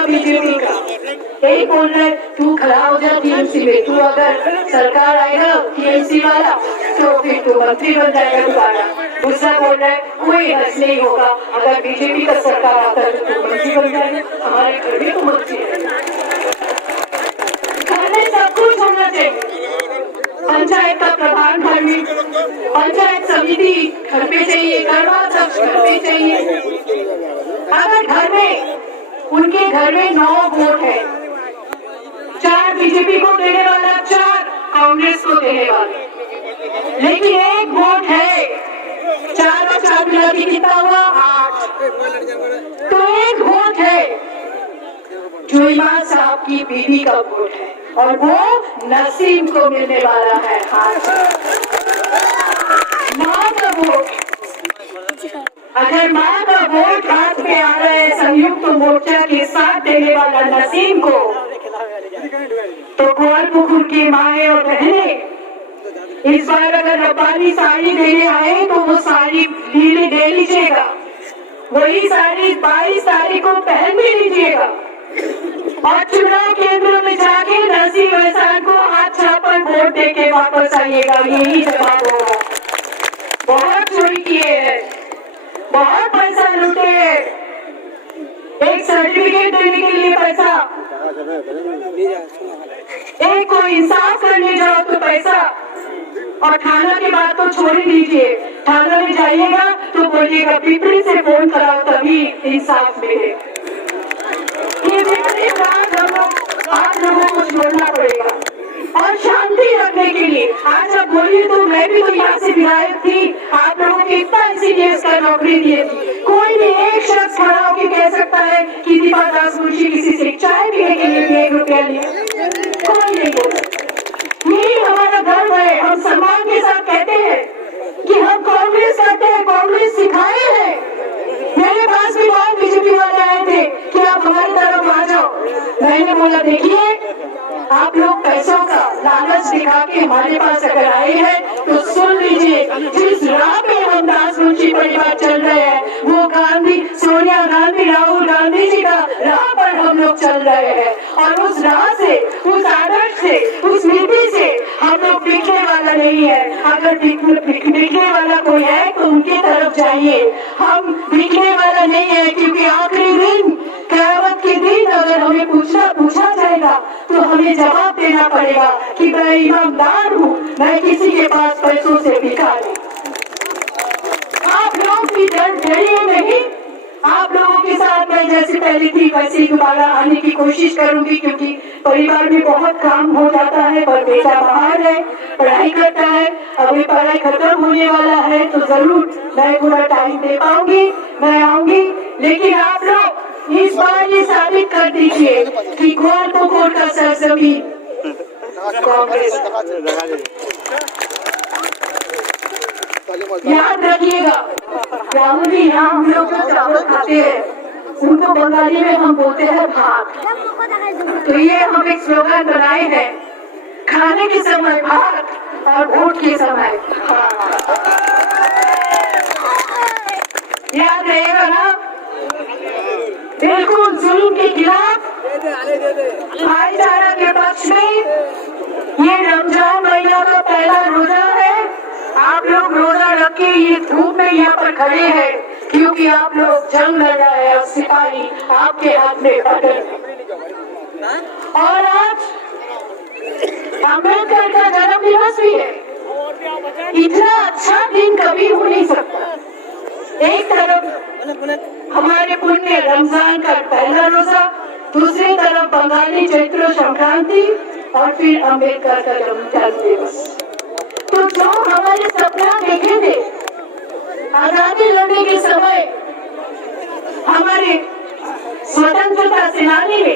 बनेगा बीजेपी का। एक बोल रहे तू खड़ा हो जा टीएमसी में, तू अगर सरकार आएगा टीएमसी वाला तो फिर तू मंत्री बन जाएगा दोबारा। दूसरा बोल रहा है कोई हर्ज नहीं होगा, अगर बीजेपी का सरकार आता है तो मंत्री बन जाएगा, हमारे घर में तो मंत्री है। घर में सब कुछ होना चाहिए। पंचायत का प्रधान घर में, पंचायत समिति घर पे चाहिए, गणवा कक्ष घर पे चाहिए। अगर घर में उनके घर में 9 वोट है, 4 बीजेपी को देने वाला, 4 कांग्रेस को देने वाला, लेकिन 1 वोट है, 4 और 4 मिला के कितना हुआ 8, तो 1 वोट है जो इमाम साहब की बीवी का वोट है और वो नसीम को मिलने वाला है। माँ का वोट, अगर माँ का वोट हाथ में आ रहा है संयुक्त मोर्चा के साथ देने वाला नसीम को, तो गोवालपुकुर की माए और बहनें इस बार अगर रब्बानी साड़ी देने आए तो वो साड़ी ले लीजिएगा, वही साड़ी 22 तारीख को पहन भी लीजिएगा और चुनाव केंद्र में जाके नसीम एहसान को हाथ छापर वोट देके वापस आइएगा, यही जवाब होगा। बहुत चोरी किए हैं, बहुत पैसा लूटे हैं, एक सर्टिफिकेट देने के लिए पैसा, एक को इंसाफ करने जाओ तो पैसा, और थाना के बाद तो छोड़ ही दीजिए, थाना में जाइएगा तो बोलिएगा पिपरी से फोन कराओ तभी इंसाफ मिले। ये आप लोगों को छोड़ना पड़ेगा और शांति रखने के लिए आज आप बोलिए तो मैं भी तो यहाँ से विधायक थी, आप लोगों को इतना एसीडीएस का नौकरी दिए थी, कोई भी एक शख्स खड़ा होकर कह सकता है कि दीपा दास मुंशी किसी से चाय पीने के लिए 1 रुपया लिए, कोई नहीं बोला। यही हमारा धर्म है, हम सम्मान के साथ कहते हैं कि हम कांग्रेस करते हैं, कांग्रेस सिखाए हैं। मेरे पास भी बहुत बीजेपी वाले आए थे कि आप हमारी तरफ आ जाओ, मैंने बोला देखिए आप लोग पैसों का लालच दिखा के हमारे पास अगर आए हैं तो सुन लीजिए, जिस राह पे हम दास मुंशी परिवार चल रहे हैं वो गांधी, सोनिया गांधी, राहुल गांधी जी का राह पर हम लोग चल रहे हैं और उस राह से, उस आदर्श से, उस नीति से हम लोग बिकने वाला नहीं है। अगर बिकने वाला कोई है तो उनकी तरफ जाइए, हम बिकने वाला नहीं है, क्योंकि आखिरी दिन क़यामत के दिन अगर हमें पूछा जाएगा तो हमें जवाब देना पड़ेगा कि मैं ईमानदार हूँ, मैं किसी के पास पैसों से बिका नहीं। आप लोग भी डरिए नहीं, आप लोगों के साथ मैं जैसे पहले थी वैसे दोबारा आने की कोशिश करूंगी, क्योंकि परिवार में बहुत काम हो जाता है, पर बेटा बाहर है, पढ़ाई करता है, अभी पढ़ाई खत्म होने वाला है तो जरूर मैं पूरा टाइम दे पाऊंगी, मैं आऊंगी। लेकिन आप लोग इस बार ये साबित कर दीजिए कि गोवालपुकुर का सरजमीन कांग्रेस। याद रखिएगा, राहुल जी यहाँ हम लोग जो चावल खाते हैं उनको बंगाली में हम बोलते हैं भात, तो ये हम एक स्लोगन बनाए हैं, खाने के समय भात और वोट के समय भात। याद रहेगा ना, बिल्कुल जुल्म के खिलाफ, भाईचारा के पक्ष में। ये रमजान महीना का पहला रोजा है, आप लोग रोजा रख के ये धूप में यहाँ पर खड़े हैं क्योंकि आप लोग जंग लड़ रहे हैं और सिपाही आपके हाथ में पकड़। और आज अम्बेडकर का जन्म दिवस भी है, इतना अच्छा दिन कभी हो नहीं सकता। एक तरफ हमारे पुण्य रमजान का पहला रोजा, दूसरी तरफ बंगाली चैत्र संक्रांति और फिर अम्बेडकर का जन्म दिवस। तो जो हमारे सपना देखे थे आजादी लड़ने के समय हमारे स्वतंत्रता सेनानी ने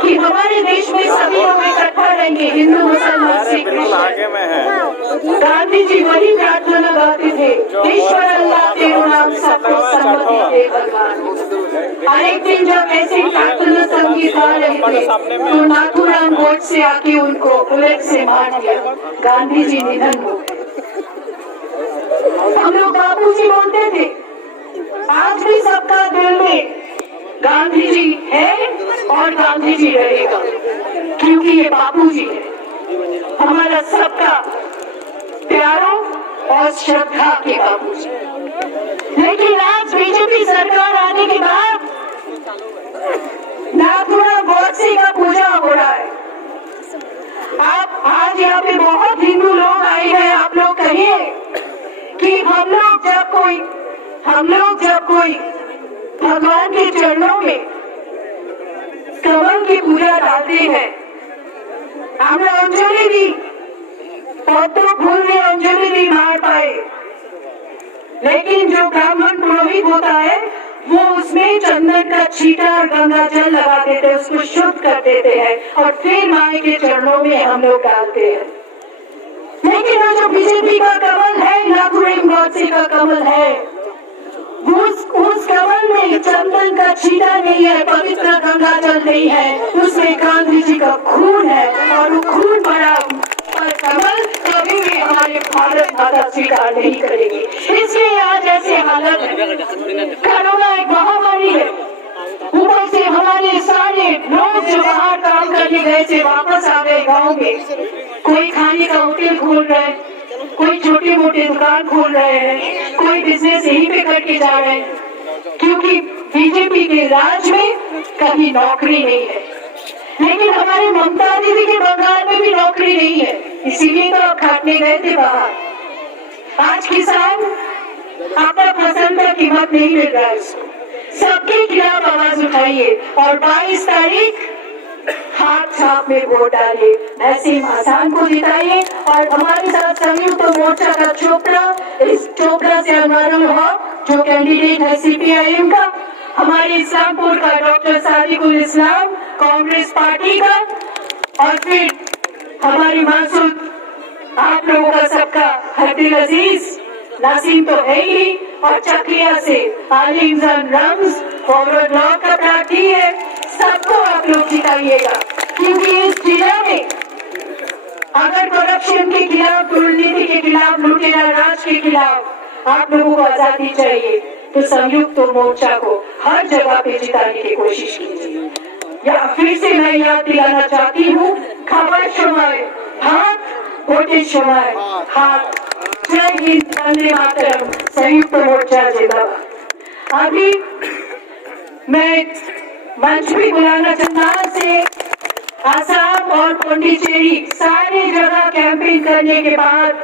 कि हमारे देश में सभी लोग इकट्ठा रहेंगे, हिंदू मुसलमान सिख क्रिश्चियन, गांधी जी वही प्रार्थना गाते थे, ईश्वर अल्लाह तेरो नाम सबको सम्मति दे भगवान। हर एक दिन जब ऐसे प्रार्थना संगीत गा रहे थे तो नाथूराम गोडसे आके उनको बुलेट से मार दिया, गांधी जी निधन हो गए। हम लोग बापू जी बोलते थे, आज भी सबका दिल में गांधी जी है और गांधी जी रहेगा, क्योंकि ये बापू जी है, हमारा सबका प्यारो और श्रद्धा के बापू जी। लेकिन आज बीजेपी सरकार आने के बाद नाथुराम गोडसे का पूजा हो रहा है। आप आज यहाँ पे बहुत हिंदू लोग आए हैं, आप लोग कहिए कि हम लोग जब कोई भगवान के चरणों में कमल की पूजा डालते हैं, हमने अंजलि दी, पौधों फूल में अंजलि दी मार पाए, लेकिन जो ब्राह्मण पुरोहित होता है वो उसमें चंदन का छींटा और गंगा जल लगा देते हैं, उसको शुद्ध कर देते हैं और फिर माए के चरणों में हम लोग डालते हैं। लेकिन वो जो बीजेपी का कमल है, नाथुराम गोडसे का कमल है, उस कमल में चंदन का छींटा नहीं है, पवित्र गंगा जल नहीं है, उसमें गांधी जी का खून है और वो खून भरा कमल कभी भी हमारे भारत माता स्वीकार नहीं करेगी। इसलिए आज ऐसे हालत है, कोरोना एक महामारी है, ऊपर से हमारे सारे लोग जो बाहर काम करने गए थे वापस आ गए गाँव में, कोई खाने का होटल खोल रहे हैं, कोई छोटे मोटे दुकान खोल रहे हैं, कोई बिजनेस यहीं पे करके जा रहे हैं, क्योंकि बीजेपी के राज में कहीं नौकरी नहीं है। लेकिन हमारे ममता दीदी के बंगाल में भी नौकरी नहीं है, इसीलिए तो आप खाटने गए थे बाहर। आज किसान अपना फसल का कीमत नहीं मिल रहा है उसको, सबके खिलाफ आवाज उठाइए और 22 तारीख हाथ छाप में वोट डालिए, नसीम आसान को जिताइए। और हमारे साथ संयुक्त मोर्चा का चोपड़ा, इस चोपड़ा से अनवरुल हक जो कैंडिडेट है CPIM का, हमारे इस्लामपुर का डॉक्टर सादिकुल इस्लाम कांग्रेस पार्टी का, और फिर हमारी मासूद आप लोगों का सबका हरदिल अजीज नसीम तो है ही, और चकिया से आलिमजान रम्स फॉरवर्ड ब्लॉक का प्रार्थी है, सबको आप लोग जिताइएगा, क्योंकि इस जिला में अगर करप्शन के खिलाफ, दुर्नीति के खिलाफ, लुटेरा राज के खिलाफ आप लोगों को आजादी चाहिए तो संयुक्त मोर्चा को हर जगह पे जिताने की कोशिश कीजिए। या फिर से मैं याद दिलाना चाहती हूँ, खबर समय हाथ, वोटे समय हाथ। जय हिंद, वंदे मातरम, संयुक्त मोर्चा जिंदाबाद। अभी मैं मंच पे बुलाना चाहता से आसाम और पुडुचेरी सारी जगह कैंपिंग करने के बाद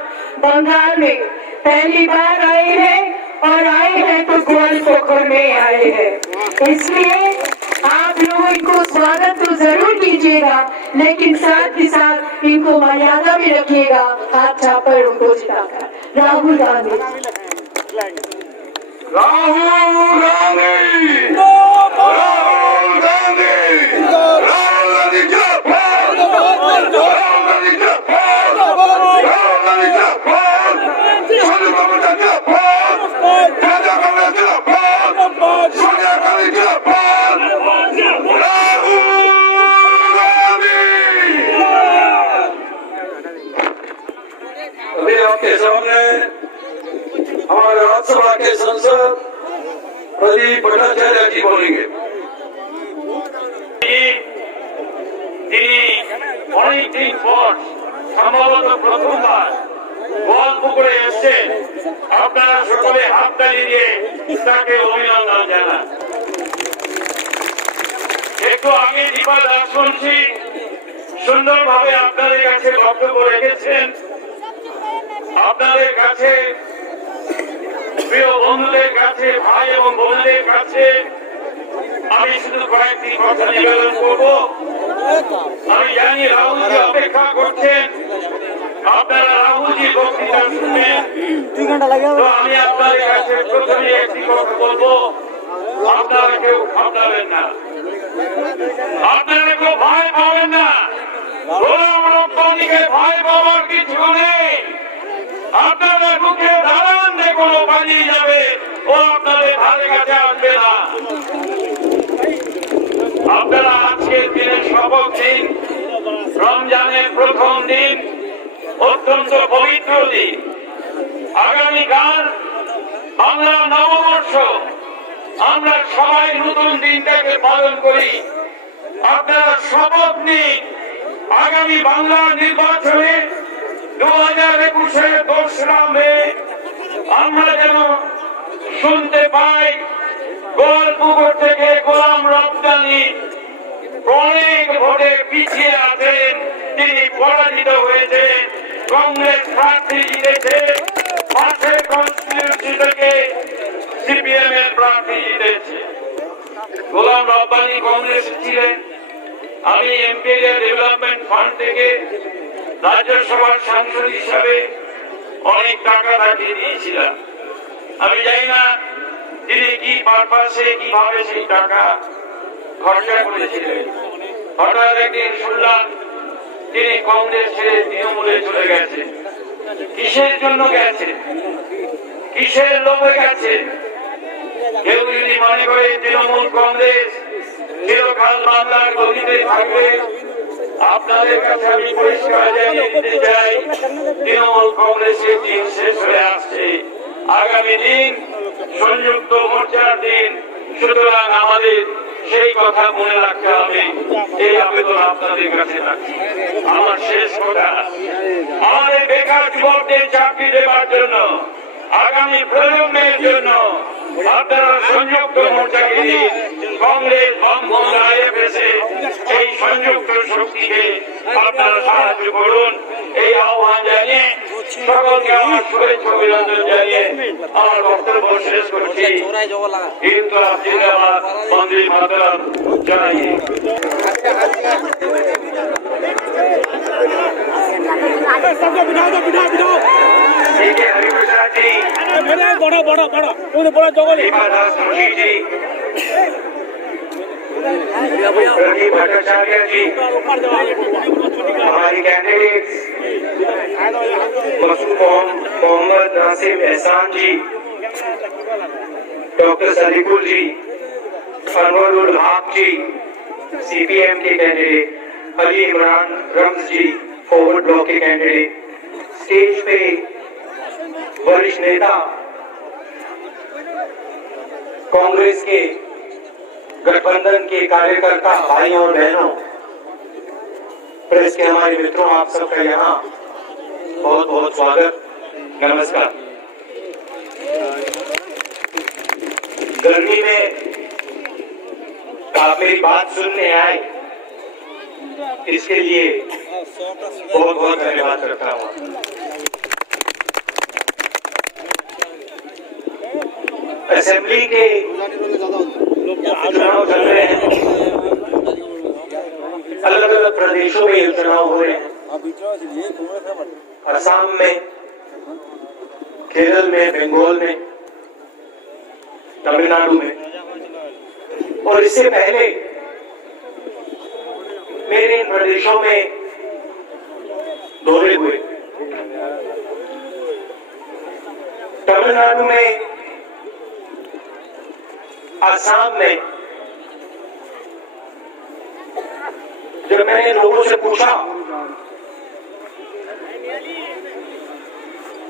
बंगाल में पहली बार आए हैं, और आए हैं तो गोलपोखर में आए हैं, इसलिए आप लोग इनको स्वागत तो जरूर कीजिएगा, लेकिन साथ ही साथ इनको मर्यादा भी रखिएगा, हाथ छापर उनको जिताकर। राहुल गांधी, राहुल गांधी, राहुल गांधी, राहुल गांधी जिंदाबाद, राहुल गांधी जिंदाबाद, राहुल गांधी जिंदाबाद, सोनिया गांधी जिंदाबाद, राजा गांधी जिंदाबाद, सोनिया गांधी जिंदाबाद, राहुल गांधी। अभी आपके सामने हमारे राज्यसभा के सांसद प्रदीप भट्टाचार्य जी बोलेंगे। অনেকদিন পর সম্ভবত প্রথমবার গোয়ালপুকুরে এসছেন, আপনারা সকলে হাততালি দিয়ে তাকে অভিনন্দন জানান। একটু আগে দীপা দাস শুনছি সুন্দরভাবে আপনাদের কাছে বক্তব্য রেখেছেন। আপনাদের কাছে, প্রিয় বন্ধুদের কাছে, ভাই এবং বোনদের কাছে আমি শুধু কয়েকটি কথা নিবেদন করব। আমি জানি রাহুলজি অপেক্ষা করছেন, আপনারা রাহুলজির বক্তৃতা শুনবেন, তো আমি আপনাদের কাছে প্রথমে একটি কথা বলবো, আপনারা কেউ ঘাবড়াবেন না, আপনারা কেউ ভয় পাবেন না, ভয় পাওয়ার কিছু নেই। আপনারা মুখে দাঁড়ান, যে কোনো পালিয়ে যাবে, ও আপনাদের ধারে কাছে আসবে না। আপনারা আজকের দিনে শপথ দিন, রমজানের প্রথম দিন, অত্যন্ত পবিত্র দিন। আগামীকাল বাংলা নববর্ষ, আমরা সবাই নতুন দিনটাকে পালন করি। আপনারা শপথ নিন আগামী বাংলার নির্বাচনে 2021-এর 2রা মে আমরা যেন শুনতে পাই গোয়ালপুকুর থেকে গোলাম রব্বানী অনেক ভোটে পিছিয়ে আছেন, তিনি পরাজিত হয়েছেন, কংগ্রেস প্রার্থী জিতেছে, পাশের কনস্টিটিউন্সি থেকে সিপিএম এর প্রার্থী জিতেছে। গোলাম রব্বানী কংগ্রেস ছিলেন, আমি এম্পেরিয়াল ডেভেলপমেন্ট ফান্ড থেকে রাজ্যসভার সাংসদ হিসাবে অনেক টাকা তাকে দিয়েছিলাম। আমি জানি না তিনি কি পারপাসে কিভাবে সেই টাকা খরচা করেছিলেন। হঠাৎ একদিন শুনলাম তিনি কংগ্রেস ছেড়ে তৃণমূলে চলে গেছে। কিসের জন্য গেছে? কিসের লোভে গেছে? কেউ যদি মনে করে তৃণমূল কংগ্রেস চিরকাল বাংলার গদিতে থাকবে, আপনাদের কাছে আমি পরিষ্কার জানিয়ে দিতে চাই তৃণমূল কংগ্রেসের দিন শেষ হয়ে আসছে। আগামী দিন সংযুক্ত মোর্চার দিন, সুতরাং আমাদের সেই কথা মনে রাখতে হবে। এই আবেদন আপনাদের কাছে রাখছি। আমার শেষ কথা, আমাদের বেকার যুবকদের চাকরি দেওয়ার জন্য, আগামী প্রজন্মের জন্য আপনারা সংযুক্ত মোর্চাকে নিয়ে কংগ্রেস বামপন্থ আইএফএসএ এই সংযুক্ত শক্তিকে আপনারা সাহায্য করুন। এই আহ্বান জানিয়ে সকলকে আমার শুভেচ্ছা অভিনন্দন জানিয়ে আমার বক্তব্য শেষ করছি। কিন্তু জিন্দাবাদ, বন্দে মাতরম জানিয়ে हरिप्रसाद जी, जी, प्रदीप भट्टाचार्य जी, हमारी कैंडिडेट मोहम्मद नासिम एहसान जी, डॉक्टर सलीकुल जी, अनवर उल हक जी, सीपीएम के कैंडिडेट अली इमरान रम्ज जी, फॉरवर्ड ब्लॉक के कैंडिडेट, स्टेज पे वरिष्ठ नेता कांग्रेस के गठबंधन के कार्यकर्ता भाइयों और बहनों, प्रेस के हमारे मित्रों, आप सबका यहाँ बहुत बहुत स्वागत, नमस्कार। गर्मी में आप मेरी बात सुनने आए, इसके लिए बहुत बहुत धन्यवाद करता हूँ। असेंबली के चुनाव चल रहे हैं, अलग अलग प्रदेशों में चुनाव हो रहे हैं, असम में, केरल में, बंगाल में, तमिलनाडु में, और इससे पहले मेरे इन प्रदेशों में दौरे हुए। तमिलनाडु में, असम में जब मैंने लोगों से पूछा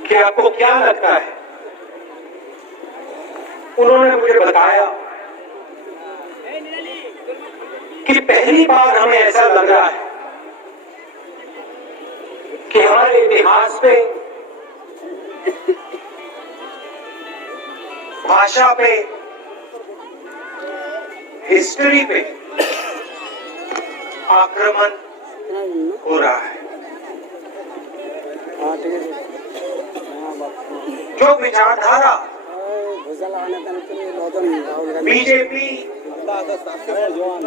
कि आपको क्या लगता है, उन्होंने मुझे बताया कि पहली बार हमें ऐसा लग रहा है कि हमारे इतिहास पे, भाषा पे, हिस्ट्री पे आक्रमण हो रहा है। जो विचारधारा बीजेपी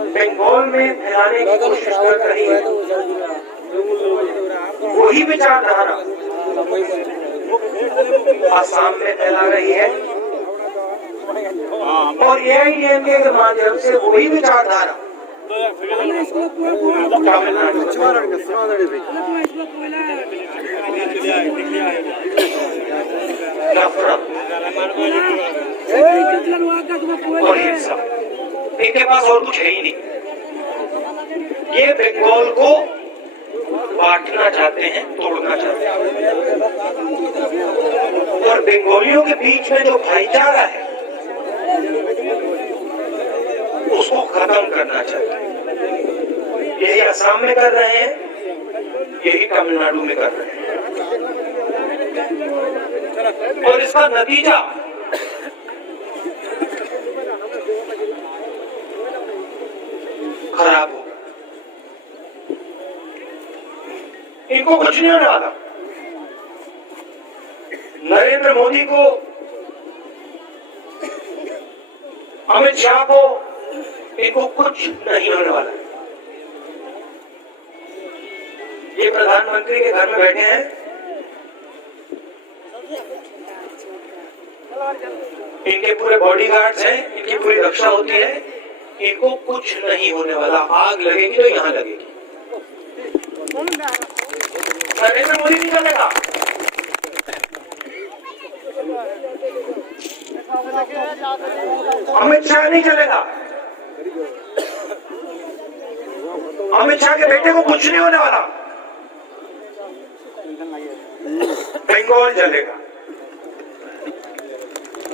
बंगाल में फैलाने की कोशिश कर रही है, वही विचारधारा असम में फैला रही है, और एआईएडीएमके के माध्यम से वही विचारधारा तमिलनाडु नफरत और हिंसा, इनके पास और कुछ है ही नहीं। ये बंगाल को बांटना चाहते हैं, तोड़ना चाहते हैं, और बंगालियों के बीच में जो भाईचारा है खत्म करना चाहिए। यही असम में कर रहे हैं, यही तमिलनाडु में कर रहे हैं, और इसका नतीजा खराब होगा। इनको कुछ नहीं होने वाला। नरेंद्र मोदी को, अमित शाह को, इनको कुछ नहीं होने वाला। ये प्रधानमंत्री के घर में बैठे हैं, इनके पूरे बॉडीगार्ड्स हैं, इनकी पूरी रक्षा होती है, इनको कुछ नहीं होने वाला। आग लगेगी तो यहां लगेगी। नरेंद्र मोदी नहीं चलेगा, अमित शाह नहीं चलेगा, अमित शाह के बेटे को कुछ नहीं होने वाला। बंगाल चलेगा,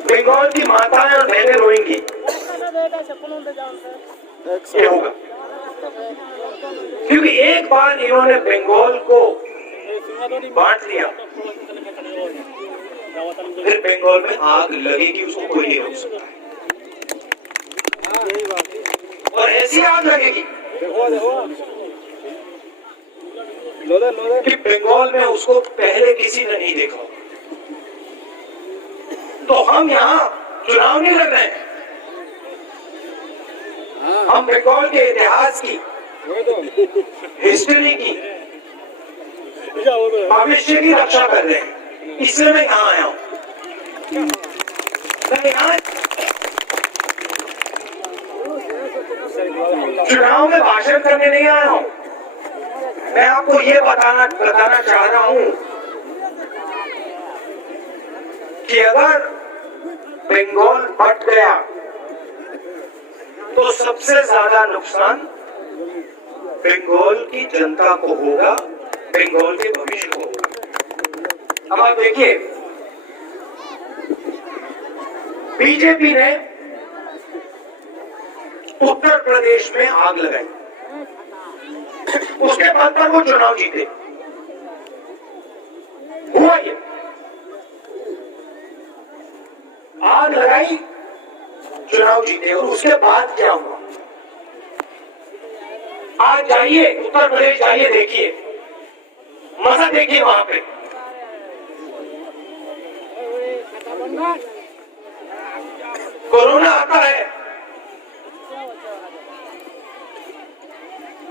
बंगाल की माताएं और बहनें रोएंगी। ये होगा क्योंकि एक बार इन्होंने बंगाल को बांट लिया, फिर बंगाल में आग लगेगी, उसको कोई नहीं रोक सकता। और ऐसी आग लगेगी कि बंगाल में उसको पहले किसी ने नहीं देखा। तो हम यहाँ चुनाव नहीं लड़ रहे हैं, हम बंगाल के इतिहास की, हिस्ट्री की, भविष्य की रक्षा कर रहे हैं। इसलिए मैं यहाँ आया हूँ। चुनाव में भाषण करने नहीं आया हूँ। मैं आपको ये बताना चाह रहा हूँ कि अगर बंगाल बट गया तो सबसे ज्यादा नुकसान बंगाल की जनता को होगा, बंगाल के भविष्य को होगा। अब आप देखिए, बीजेपी ने उत्तर प्रदेश में आग लगाई, उसके बाद पर वो चुनाव जीते। हुआ ये, आग लगाई, चुनाव जीते, और उसके बाद क्या हुआ? आज जाइए उत्तर प्रदेश, जाइए, देखिए, मजा देखिए। वहां पे कोरोना आता है,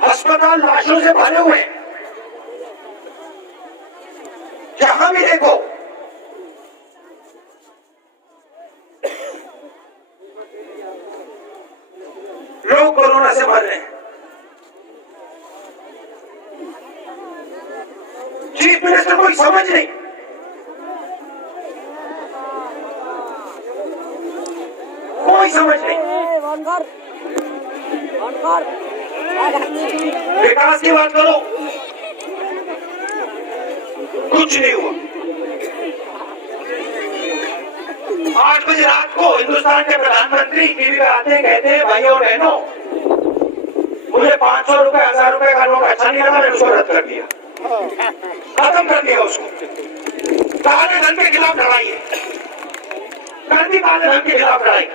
अस्पताल लाशों से भरे हुए हैं, जहां भी देखो लोग कोरोना से मर रहे हैं। चीफ मिनिस्टर कोई समझ नहीं, कोई समझ नहीं। विकास की बात करो, कुछ नहीं हुआ। 8 बजे रात को हिंदुस्तान के प्रधानमंत्री टीवी पे आते हैं, कहते हैं भाइयों और बहनों, मुझे 500 रुपए 1000 रुपए का नोट अच्छा नहीं लगा, मैंने उसको रद्द कर दिया, खत्म कर दिया उसको। काले धन के खिलाफ लड़ाई है, कर दी काले धन के खिलाफ लड़ाई।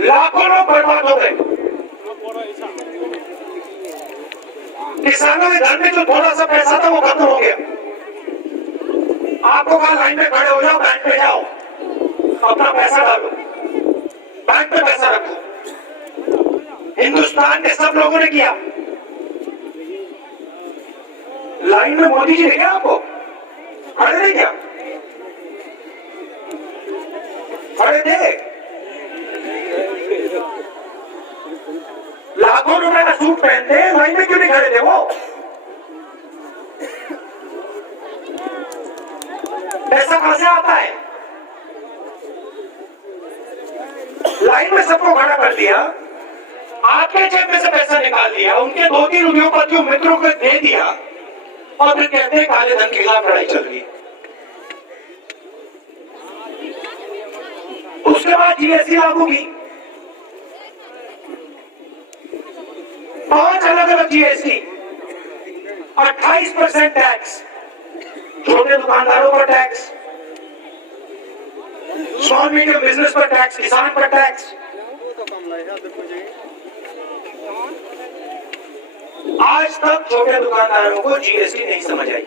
लाखों लोग बर्बाद हो गए। किसानों के घर में जो थोड़ा सा पैसा था वो खत्म हो गया। आपको कहा लाइन में खड़े हो जाओ, बैंक पे जाओ, अपना पैसा डालो, बैंक में पैसा रखो। हिंदुस्तान के सब लोगों ने किया। लाइन में मोदी जी देखे आपको? खड़े नहीं क्या? खड़े थे। लाखों रुपए का सूट पहनते हैं, लाइन में क्यों नहीं खड़े थे वो? पैसा कहां से आता है? लाइन में सबको खड़ा कर दिया, आपके जेब में से पैसा निकाल लिया, उनके 2-3 उद्योगपतियों मित्रों को दे दिया, और फिर कहते हैं काले धन के खिलाफ लड़ाई चल रही है। बाद जीएसटी लागू की, 5 अलग अलग जीएसटी, 28% टैक्स, छोटे दुकानदारों पर टैक्स, स्मॉल मीडियम बिजनेस पर टैक्स, किसान पर टैक्स। आज तक छोटे दुकानदारों को जीएसटी नहीं समझ आई।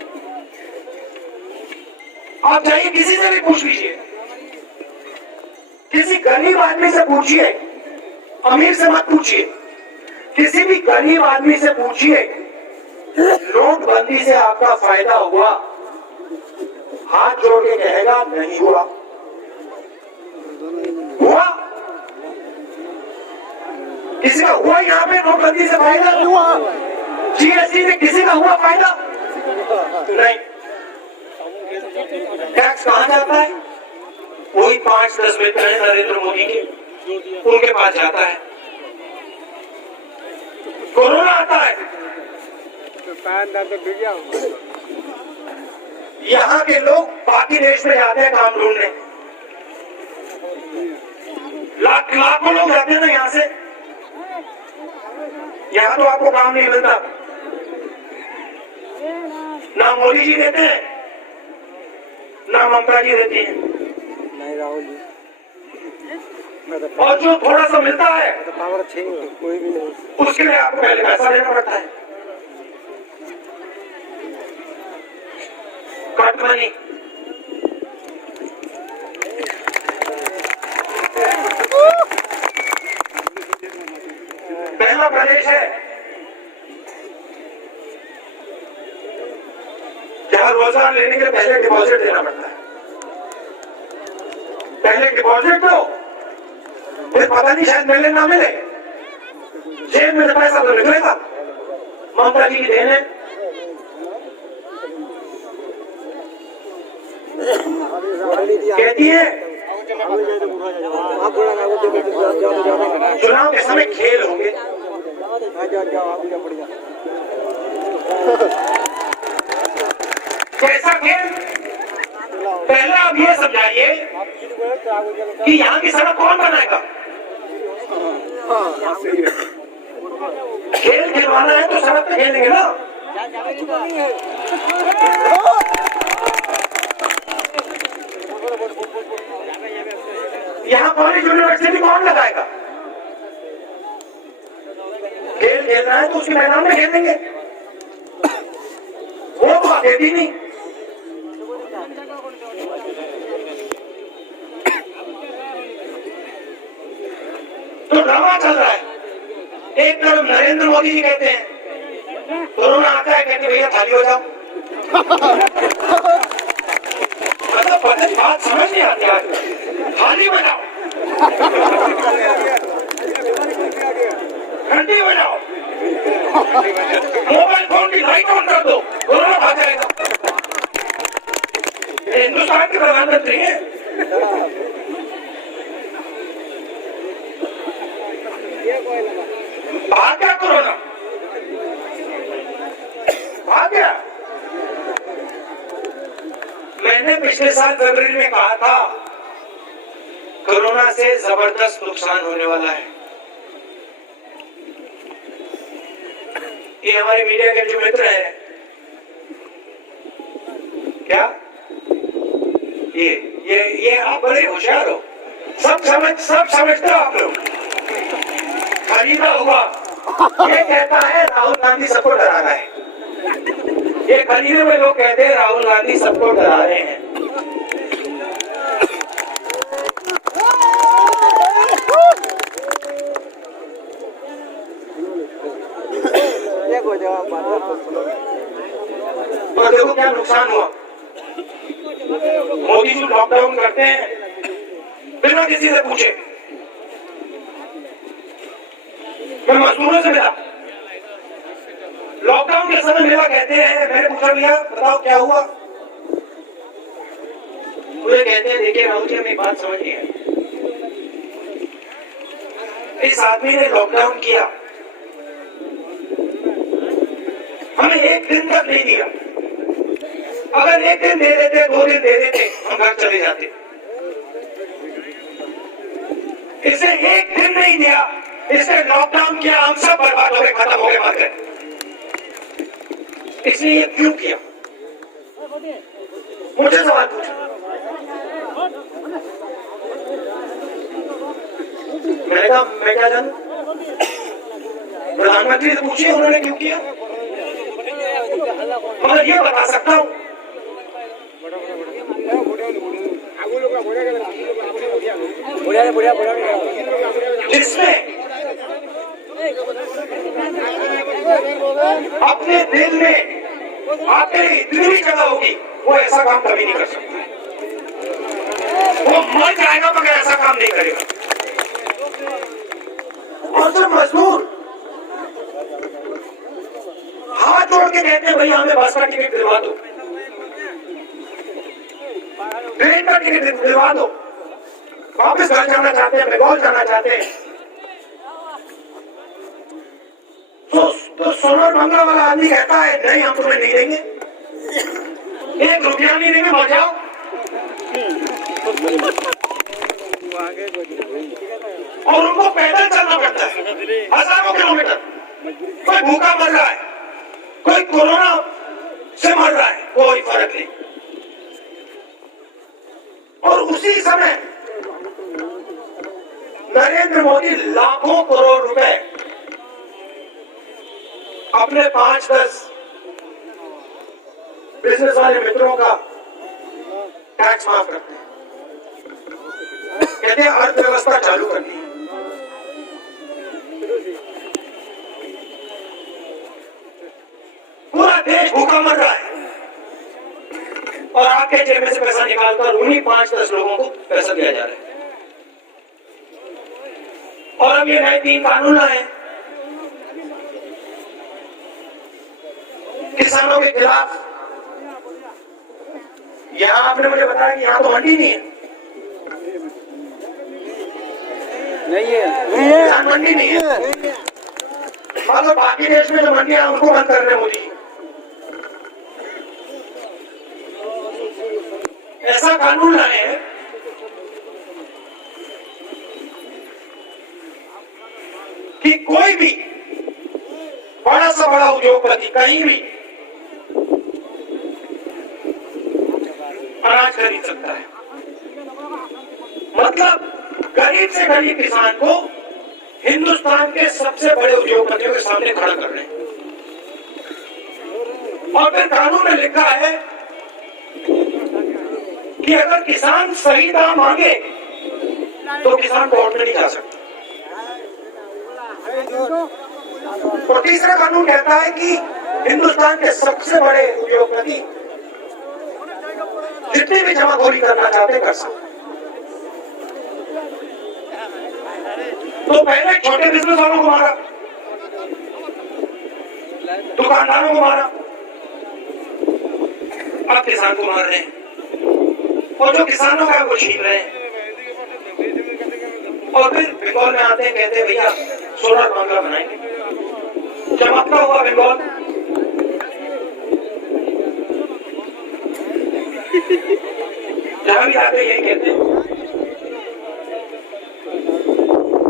आप जाइए किसी से भी पूछ लीजिए, किसी गरीब आदमी से पूछिए, अमीर से मत पूछिए, किसी भी गरीब आदमी से पूछिए नोटबंदी से आपका फायदा हुआ, हाथ जोड़ के कहेगा नहीं हुआ। हुआ? किसी का हुआ यहाँ पे नोटबंदी से फायदा? जीएसटी से किसी का हुआ फायदा? नहीं। टैक्स कहां जाता है? कोई 5-10 मित्र है नरेंद्र मोदी के, उनके पास जाता है। कोरोना आता है, यहाँ के लोग बाकी देश में जाते हैं काम ढूंढने, लाखों लोग जाते हैं ना यहाँ से। यहाँ तो आपको काम नहीं मिलता, ना मोदी जी देते हैं ना ममता जी देती हैं, नहीं राहुल जी, और जो थोड़ा सा मिलता है तो पावर अच्छी है, कोई भी नहीं। उसके लिए आपको पहले पैसा देना पड़ता है, कट मनी। पहला प्रदेश है जहां रोजगार लेने के लिए पहले डिपॉजिट देना पड़ता है। पहले डिपॉजिट दो, फिर पता नहीं शायद मिले ना मिले, जेब में पैसा तो निकलेगा। ममता जी की देन है। कहती है चुनाव के समय खेल होंगे, कैसा खेल? पहला आप ये समझाइए कि यहाँ की सड़क कौन बनाएगा? खेल खिलवाना है तो सड़क पे खेलेंगे ना। यहाँ कॉलेज यूनिवर्सिटी कौन लगाएगा? खेल खेलना है तो उसके मैदान में खेल देंगे, वो तो आप देती नहीं। तो ड्रामा चल रहा है। एक तरफ नरेंद्र मोदी जी कहते हैं कोरोना आता है, कहते भैया खाली हो जाओ। मतलब बात समझ नहीं आती आज, खाली हो जाओ, ठंडी हो जाओ, मोबाइल फोन की लाइट ऑन कर दो, कोरोना भाग जाएगा। हिंदुस्तान के प्रधानमंत्री हैं। भाग गया कोरोना, भाग गया। मैंने पिछले साल फरवरी में कहा था कोरोना से जबरदस्त नुकसान होने वाला है। ये हमारे मीडिया के जो मित्र हैं, क्या ये आप बड़े होशियार हो, सब समझते हो आप लोग। खरीदा हुआ ये कहता है राहुल गांधी सबको डरा रहा है, ये खरीदे हुए लोग कहते हैं राहुल गांधी सबको डरा रहे हैं। और देखो क्या नुकसान हुआ। मोदी जी लॉकडाउन करते हैं बिना किसी से पूछे। मैं मजदूरों से मिला, लॉकडाउन के समय मिला, कहते हैं, मैंने पूछा भैया बताओ क्या हुआ? मुझे कहते हैं देखिए राहुल जी, हमें बात समझ नहीं है। इस आदमी ने लॉकडाउन किया, हमें एक दिन तक नहीं दिया। अगर एक दिन दे देते, 2 दिन दे देते, हम घर चले जाते। इसे एक दिन नहीं दिया, इसने लॉकडाउन किया, हम सब बर्बाद हो गए, खत्म हो गए, मर गए। इसने ये क्यों किया? मुझे सवाल पूछो। मैंने कहा मैं क्या जानूं? प्रधानमंत्री से पूछिए उन्होंने क्यों किया। मगर ये बता सकता हूं जिसमें अपने दिल में आपके लिए इतनी भी जगह होगी, वो ऐसा काम कभी नहीं कर सकता। वो मर जाएगा मगर ऐसा काम नहीं करेगा। और जब मजदूर हाथ जोड़ के कहते हैं भैया हमें बस का टिकट दिलवा दो, ट्रेन का टिकट दिलवा दो, वापस घर जाना चाहते हैं, बंगाल जाना चाहते हैं, तो सोलर बंगला वाला आदमी कहता है नहीं हम तुम्हें नहीं देंगे, 1 रुपया नहीं देंगे, मर जाओ। और उनको पैदल चलना पड़ता है हजारों किलोमीटर। कोई भूखा मर रहा है, कोई कोरोना से मर रहा है, कोई फर्क नहीं। और उसी समय नरेंद्र मोदी लाखों करोड़ रुपए अपने 5-10 बिजनेस वाले मित्रों का टैक्स माफ करते हैं, कहते हैं अर्थव्यवस्था चालू करनी है। पूरा देश भूखा मर रहा है और आपके जेब में से पैसा निकालकर उन्हीं 5-10 लोगों को पैसा दिया जा रहा है। और अब ये नए 3 कानून लाए किसानों के खिलाफ। यहां आपने मुझे बताया कि यहां तो मंडी नहीं है, यहां मंडी नहीं है, मतलब बाकी देश में जो मंडियां हैं उनको बंद कर रहे मोदी। ऐसा कानून लाए हैं कि कोई भी बड़ा से बड़ा उद्योगपति कहीं भी अनाज खरीद सकता है। मतलब गरीब से गरीब किसान को हिंदुस्तान के सबसे बड़े उद्योगपतियों के सामने खड़ा कर रहे हैं। और फिर कानून में लिखा है कि अगर किसान सही दाम मांगे तो किसान कोर्ट में नहीं जा सकता। और तीसरा कानून कहता है कि हिंदुस्तान के सबसे बड़े उद्योगपति जितनी भी जमाखोरी करना चाहते कर सकते। तो पहले छोटे बिजनेस वालों को मारा, दुकानदारों को मारा, अब किसान को मार रहे हैं और जो किसानों का है वो छीन रहे हैं। और फिर बंगाल में आते हैं, कहते हैं भैया सोलर बंगला बनाएंगे, चमकता हुआ बंगाल। जहां भी आते यही कहते हैं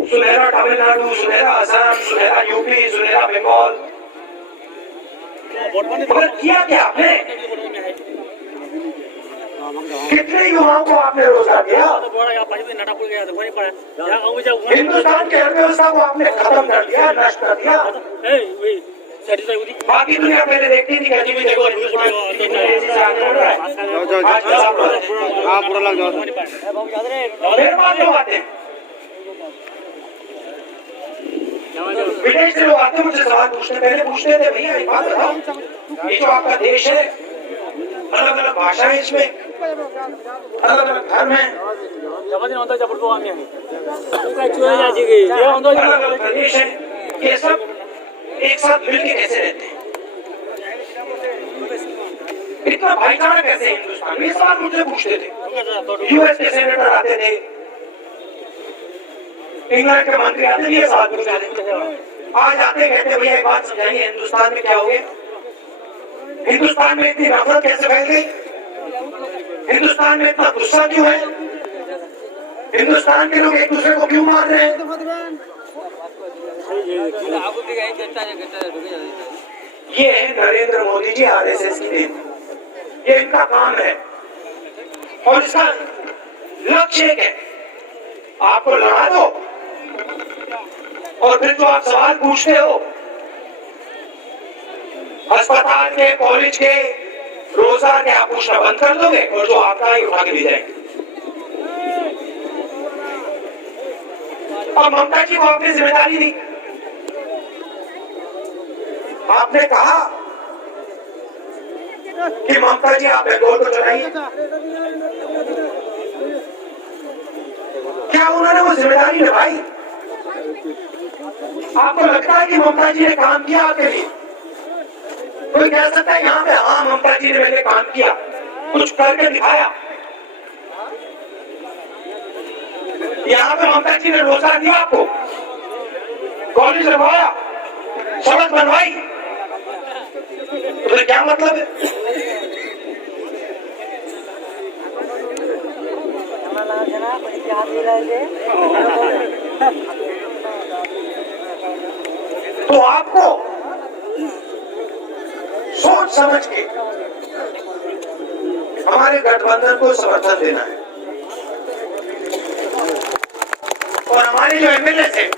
सुनहरा तमिलनाडु, सुनहरा असम, सुनहरा यूपी, सुनहरा बंगाल। मगर किया क्या आपने? कितने युवाओं को आपने रोजगार दिया? हिंदुस्तान की अर्थव्यवस्था को आपने खत्म कर दिया, नष्ट कर दिया। बाकी दुनिया पहले देखती थी कहती भी देखो हिंदुस्तान कितनी तेजी से आगे बढ़ रहा है, आज कैसा बढ़ रहा है। पूरा लग जाओ। फिर बात लोग आते हैं, विदेश से लोग आते मुझसे सवाल पूछते, पहले पूछते थे भैया एक बात बताओ, ये जो आपका देश है अलग अलग भाषाएं इसमें, अलग अलग धर्म है, अलग अलग प्रदेश है, ये सब एक साथ मिलकर कैसे रहते हैं? इतना भाईचारा कैसे है हिंदुस्तान में? ये सवाल मुझसे पूछते थे। यूएस के सेनेटर आते थे, इंग्लैंड के मंत्री आते थे, ये सवाल पूछते थे। आज आते कहते भैया एक बात समझाइए, हिंदुस्तान में क्या हो गया? हिंदुस्तान में इतनी नफरत कैसे फैल गई? हिंदुस्तान में इतना गुस्सा क्यों है? हिंदुस्तान के लोग एक दूसरे को क्यों मार रहे हैं? ये है नरेंद्र मोदी जी, आरएसएस की देन। ये इनका काम है और इसका लक्ष्य एक है, आपको लड़ा दो और फिर जो आप सवाल पूछते हो अस्पताल के, कॉलेज के, रोजगार के, आप पूछना बंद कर दोगे और जो आपका ही उठा के ले जाएंगे। और ममता जी को आपने जिम्मेदारी दी, आपने कहा कि ममता जी आप बंगाल को चलाइए। क्या उन्होंने वो जिम्मेदारी निभाई? आपको लगता है कि ममता जी ने काम किया आपके लिए? कोई कह सकता है यहाँ पे हाँ ममता जी ने मैंने काम किया, कुछ करके दिखाया? यहाँ पे ममता जी ने रोजगार दिया आपको, कॉलेज लगवाया, सड़क बनवाई, तो क्या मतलब है? तो आपको सोच समझ के हमारे गठबंधन को समर्थन देना है और हमारे जो एमएलए हैं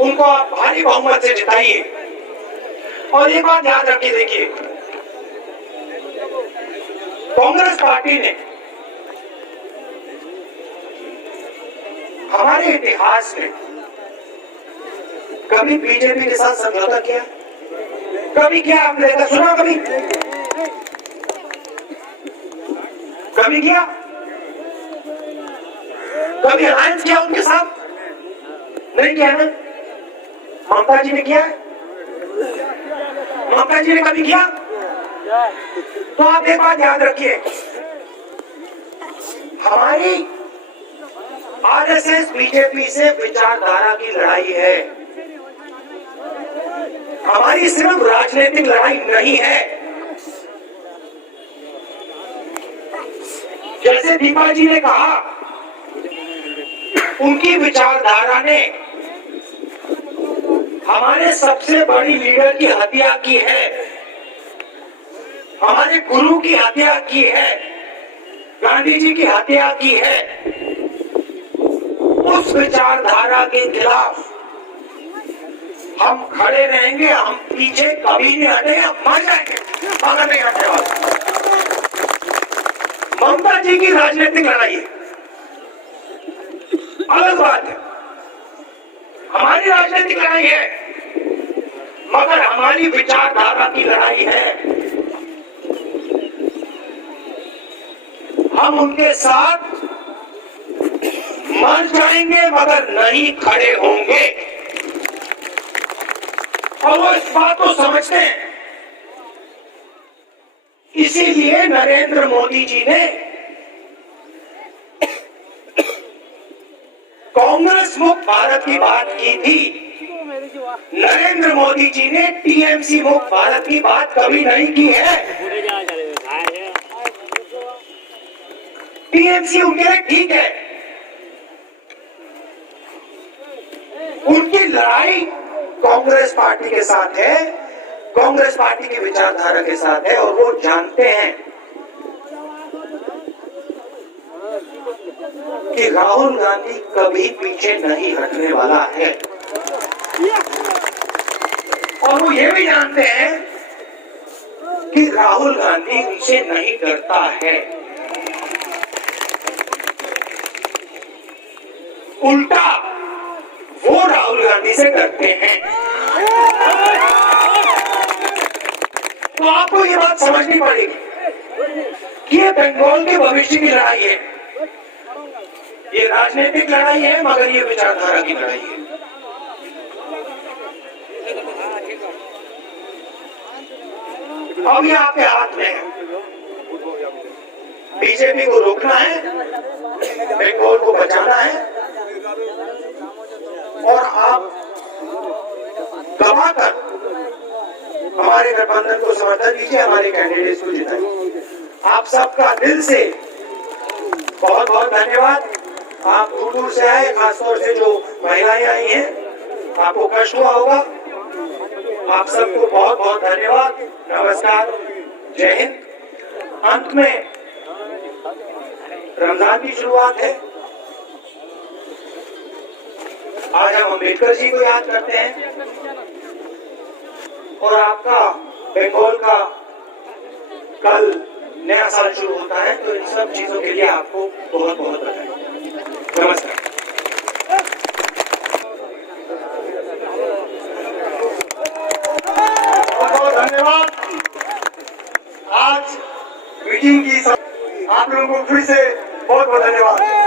उनको आप भारी बहुमत से जिताइए। और एक बात याद रखिए, देखिए कांग्रेस पार्टी ने हमारे इतिहास में कभी बीजेपी के साथ समझौता किया? कभी किया? आपने देखा सुना कभी? कभी किया? कभी अलायंस किया उनके साथ? नहीं किया ना? ममता जी ने किया है? ममता जी ने कभी किया? तो आप एक बात याद रखिए, हमारी आरएसएस बीजेपी से विचारधारा की लड़ाई है, हमारी सिर्फ राजनीतिक लड़ाई नहीं है। जैसे दीपा जी ने कहा, उनकी विचारधारा ने हमारे सबसे बड़ी लीडर की हत्या की है, हमारे गुरु की हत्या की है, गांधी जी की हत्या की है। उस विचारधारा के खिलाफ हम खड़े रहेंगे, हम पीछे कभी नहीं हटेंगे, हम मर जाएंगे मगर नहीं हटने वाले। ममता जी की राजनीतिक लड़ाई है, अलग बात है, हमारी राजनीतिक लड़ाई है मगर हमारी विचारधारा की लड़ाई है। हम उनके साथ मर जाएंगे मगर नहीं खड़े होंगे और वो इस बात को समझते हैं। इसीलिए नरेंद्र मोदी जी ने कांग्रेस मुक्त भारत की बात की थी, नरेंद्र मोदी जी ने टीएमसी मुक्त भारत की बात कभी नहीं की है। टीएमसी उनके लिए ठीक है, उनकी लड़ाई कांग्रेस पार्टी के साथ है, कांग्रेस पार्टी की विचारधारा के साथ है और वो जानते हैं कि राहुल गांधी कभी पीछे नहीं हटने वाला है और वो ये भी जानते हैं कि राहुल गांधी उनसे नहीं डरता है, उल्टा वो राहुल गांधी से डरते हैं। तो आपको ये बात समझनी पड़ेगी कि ये बंगाल के भविष्य की लड़ाई है, ये राजनीतिक लड़ाई है मगर ये विचारधारा की लड़ाई है। अब ये आपके हाथ में है, बीजेपी को रोकना है, बंगाल को बचाना है और आप दबाकर हमारे गठबंधन को समर्थन दीजिए, हमारे कैंडिडेट्स को जिताइए। आप सबका दिल से बहुत बहुत धन्यवाद। आप दूर दूर से आए, खासतौर से जो महिलाएं आई हैं, आपको कष्ट हुआ होगा। आप सबको बहुत बहुत धन्यवाद। नमस्कार, जय हिंद। अंत में रमजान की शुरुआत है। आज हम अम्बेडकर जी को याद करते हैं और आपका बंगाल का कल नया साल शुरू होता है, तो इन सब चीजों के लिए आपको बहुत बहुत बधाई। नमस्कार। बहुत धन्यवाद। आज मीटिंग की आप लोगों को फिर से बहुत बहुत धन्यवाद।